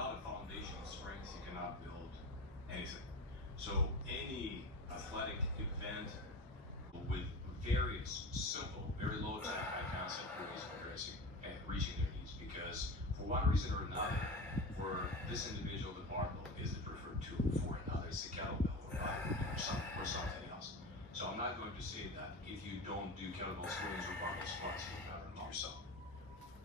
without a foundation of strength, you cannot build anything. So any athletic event with very simple, very low tech, high concept goals progressing and reaching their needs, because for one reason or another, for this individual, the barbell is the preferred tool. For another, it's the kettlebell or something else. So I'm not going to say that if you don't do kettlebell swings or barbell squats, you'll never know yourself.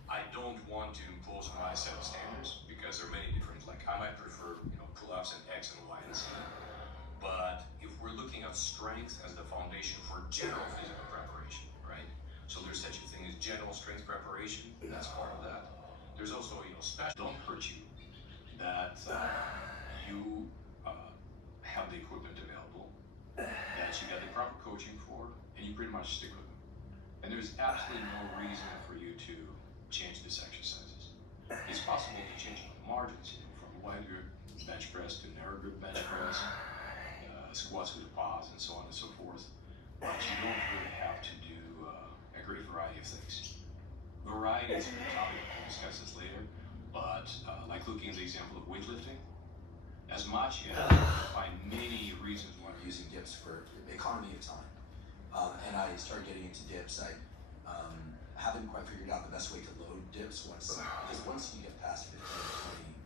I don't want to impose my set of standards because there are many different. Like I might prefer, pull-ups and X and Y and Z. But if we're looking at strength as the foundation for general physical preparation, right? So there's such a thing as general strength preparation. That's part of that. There's also, special. Don't hurt you that you have the equipment available, that you got the proper coaching for, and you pretty much stick with them. And there's absolutely no reason for you to change these exercises. It's possible to change the margins, from wide grip bench press to narrow grip bench press, squats with a pause, and so on and so forth. But you don't really have to do a great variety of things. Variety is a good topic, we'll discuss this later, but like looking at the example of weightlifting, as much as I find many reasons why I'm using dips for economy of time. And I started getting into dips. I haven't quite figured out the best way to load dips because once you get past 15 or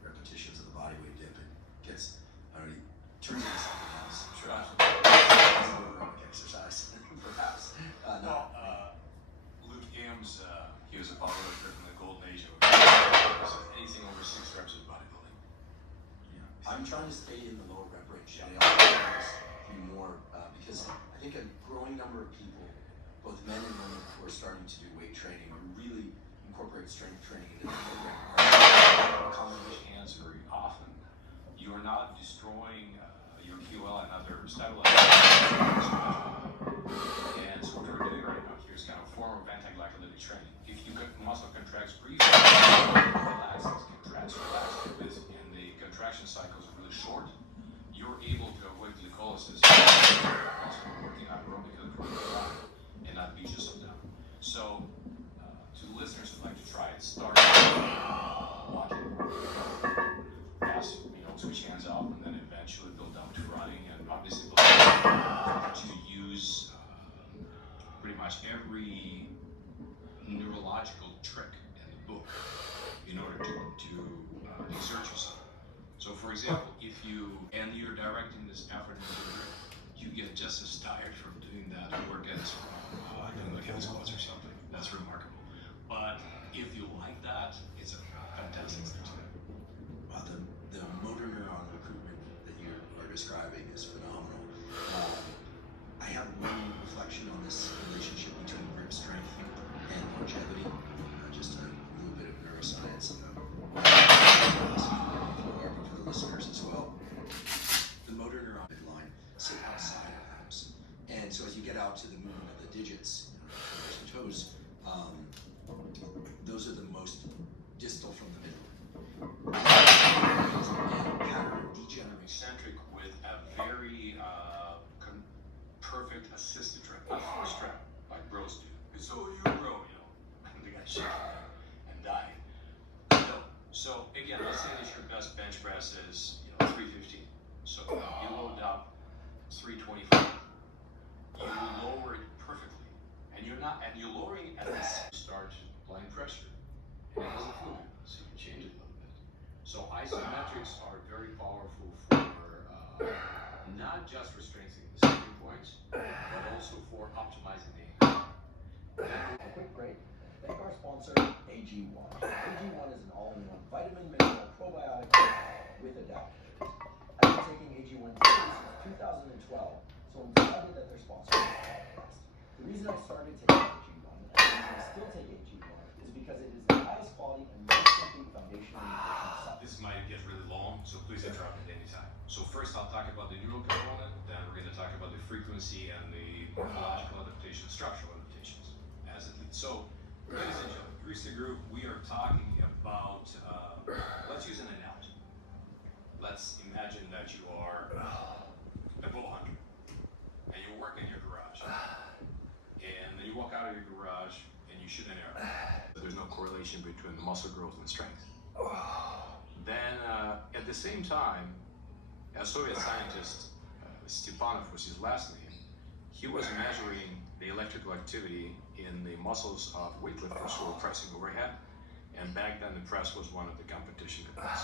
20 repetitions of the bodyweight dip, it gets, turns into something else. Sure. It's an aerobic exercise, perhaps. Luke Ames, he was a powerlifter from the golden age of anything over 6 reps of bodybuilding. Yeah. I'm trying to stay in the lower rep range. I also do more because I think a growing number of people, both men and women who are starting to do weight training or really incorporate strength training into their program. Accomplish hands very often. You are not destroying your QL and other stabilizers. And so what we're doing right now here is kind of a form of anti-glycolytic training. If you get muscle contracts briefly, relaxes, and the contraction cycles are really short, you're able to avoid glycolysis, also working anaerobically for the body, and not beat yourself down. So, to the listeners who'd like to try it, start walking, fast, switch hands off, and then eventually build up to running, and obviously to use pretty much every neurological trick in the book in order to exert yourself. So for example, if you're directing this effort into the grip, you get just as tired from doing that work as doing like heavy squats or something. That's remarkable. But if you like that, it's a fantastic thing to do. Wow, the motor neuron recruitment that you are describing is phenomenal. I have one reflection on this relationship between grip strength and longevity. Just a little bit of neuroscience for the listeners as well. The motor neuron midline sit outside of abs, and so as you get out to the movement of the digits, fingers and toes, those are the most distal from the middle. And pattern of degeneration. Eccentric with a very perfect assisted trap, not forced trap like bros do. So you bro, and the guy shaking and dying. No. So again, let's say that your best bench press is 315. So you load up 325. You lower it perfectly, and you're lowering it at this start applying pressure. And it doesn't feel good, so you can change it a little bit. So isometrics are very powerful for not just for strengthening the starting points, but also for optimizing the angle. A quick break. Thank our sponsor, AG1. AG1 is an all-in-one vitamin, mineral, probiotic with adaptogens. I've been taking AG1 since 2012, so I'm delighted that they're sponsoring this podcast. The reason I started taking AG1 and the reason I still take AG1 is because it is the highest quality and most complete foundational nutrition supplement. This might get really long, so please interrupt at any time. So first I'll talk about the neural component, then we're going to talk about the frequency and the morphological adaptation, structural adaptations as it leads. So, ladies and gentlemen, Grease the Groove, we are talking about, let's use an analogy. Let's imagine that you are a bow hunter, and you work in your garage, and then you walk out of your garage, and you shoot an arrow. But there's no correlation between the muscle growth and strength. Then the same time, a Soviet scientist, Stepanov was his last name, he was measuring the electrical activity in the muscles of weightlifters who were pressing overhead, and back then the press was one of the competition events.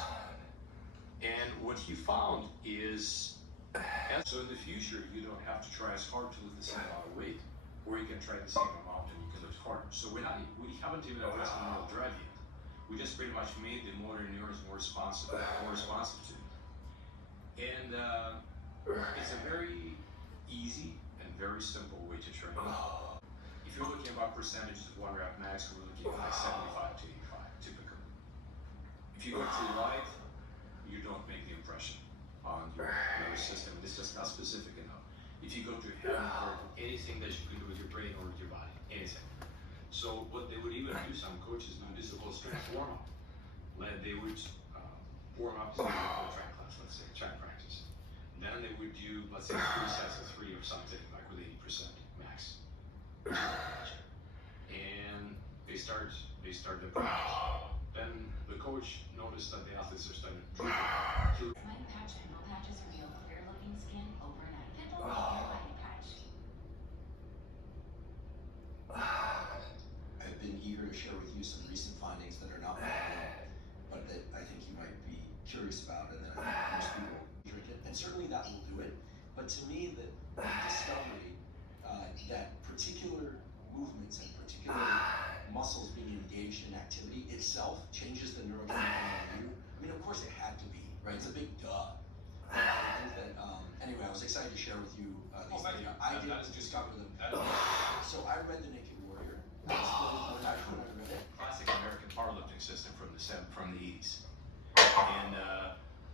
And what he found is, so in the future you don't have to try as hard to lift the same amount of weight, or you can try the same amount and you can lift harder. So we haven't even addressed the neural drive yet. We just pretty much made the motor neurons more responsive to it. And it's a very easy and very simple way to train. If you're looking about percentages of 1 rep max, we're looking at like 75 to 85 typically. If you go too light, you don't make the impression on your nervous system. It's just not specific enough. If you go too heavy for anything that you can do with your brain or with your body, anything. So what they would even do, some coaches do this called strength warm-up. They would warm up for track class, let's say, track practice. Then they would do, let's say, 3 sets of 3 or something, like with 80% max. And they start the practice. Then the coach noticed that the athletes are starting to droop. Light patch pimple patches reveal clear looking skin overnight. Pimple light patch. I've been eager to share with you some recent findings that are not my own, but that I think you might be curious about, and that I think most people drink it, and certainly that will do it. But to me, the discovery that particular movements and particular muscles being engaged in activity itself changes the neurochemical milieu. I mean, of course it had to be, right? It's a big duh. But I think that, anyway, I was excited to share with you these things. I didn't discover them. So I read The Naked Warrior. When I read it. Classic American powerlifting system from the 80s. And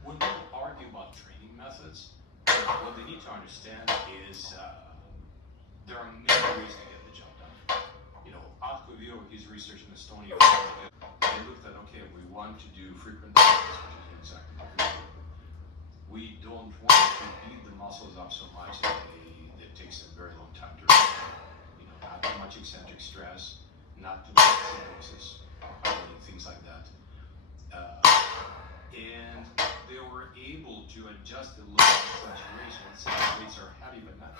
when people argue about training methods, what they need to understand is there are many ways to get the job done. You know, Atko Vio, his research in Estonia, they looked at, okay, we want to do frequent practice, which is exactly what we do. We don't want to beat the muscles up so much that it takes a very long time to recover. You know, not too much eccentric stress, not too much psychosis, things like that. And they were able to adjust the load in such ways when some weights are heavy but not